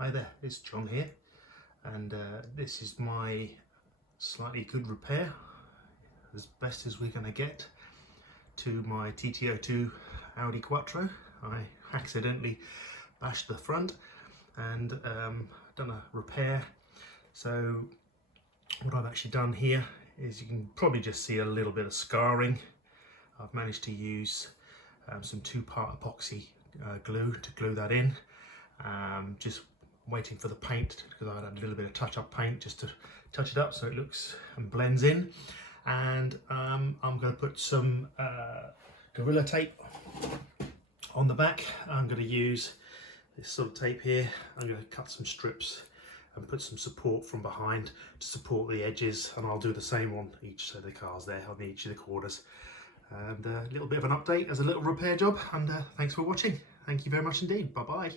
Hi there, it's John here, and this is my slightly good repair, as best as we're going to get, to my TT-02 Audi Quattro. I accidentally bashed the front and done a repair. So what I've actually done here is, you can probably just see a little bit of scarring. I've managed to use some two-part epoxy glue to glue that in. Just waiting for the paint, because I had a little bit of touch-up paint just to touch it up so it looks and blends in. And I'm going to put some Gorilla tape on the back. I'm going to use this sort of tape here. I'm going to cut some strips and put some support from behind to support the edges, and I'll do the same on each of the cars there, on each of the corners. And a little bit of an update as a little repair job, and thanks for watching. Thank you very much indeed. Bye bye.